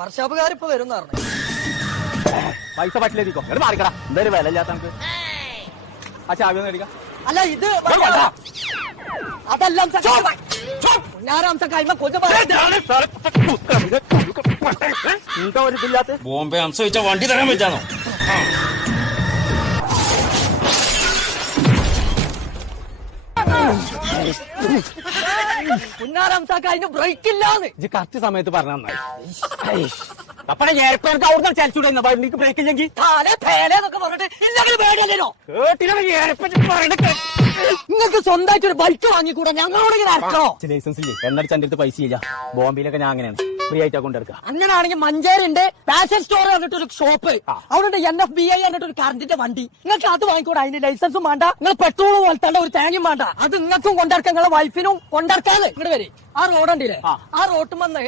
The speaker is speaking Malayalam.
വർഷാപ്പുകാരിപ്പോ വരുന്ന പറഞ്ഞു. പൈസ പറ്റില്ലേക്കോ എവിടെ മാറിക്കടാ. എന്തായാലും വില ഇല്ലാത്ത നമുക്ക് ആ ചാവി ഒന്ന് മേടിക്കാം. അല്ല ഇത് അതല്ല എന്താ ഒരു ഇതില്ലാത്ത ബോംബെ അംശ വെച്ചാൽ വണ്ടി തരാൻ വെച്ചാണോ? പുന്നാരംസാക്ക അതിന് ബ്രേക്ക് ഇല്ലാന്ന് ഇത് കറക്റ്റ് സമയത്ത് പറഞ്ഞ നന്നായി. അപ്പഴേ ഏർപ്പാർക്ക് അവിടുന്ന് ചലിച്ചൂടെ വണ്ടിക്ക് ബ്രേക്ക് ഇല്ലെങ്കിൽ തേലെന്നൊക്കെ പറഞ്ഞിട്ട് ഇല്ലെങ്കിൽ പേടിയല്ലോ. കേട്ടില്ല. നിങ്ങൾക്ക് സ്വന്തമായിട്ട് ഒരു ബൈക്ക് വാങ്ങിക്കൂടാ? ഞങ്ങളോട് ഇങ്ങനെ അടക്കണോ? ലൈസൻസ് ഇല്ലേ എന്നടിച്ച് എന്റെ അടുത്ത് പൈസ ഇല്ല. ബോംബെയിലൊക്കെ ഞാൻ അങ്ങനെയാണ് ഫ്രീ ആയിട്ടാ കൊണ്ടെടുക്കുക. അങ്ങനെയാണെങ്കിൽ മഞ്ചേരിന്റെ ഫാഷൻ സ്റ്റോർ പറഞ്ഞിട്ടൊരു ഷോപ്പ്, അവിടെ NFBI എന്നിട്ടൊരു കറണ്ടിന്റെ വണ്ടി. നിങ്ങൾക്ക് അത് വാങ്ങിക്കൂടാ? അതിന് ലൈസൻസും വേണ്ട, നിങ്ങൾ പെട്രോൾ പോലത്തേണ്ട ഒരു തേങ്ങയും വേണ്ട. അത് നിങ്ങൾക്കും കൊണ്ടിറക്കാം, നിങ്ങളെ വൈഫിനും കൊണ്ടിറക്കാതെ. ഇങ്ങോട്ട് വരെ ആ റോഡുണ്ടല്ലേ, ആ റോട്ടുമെന്ന്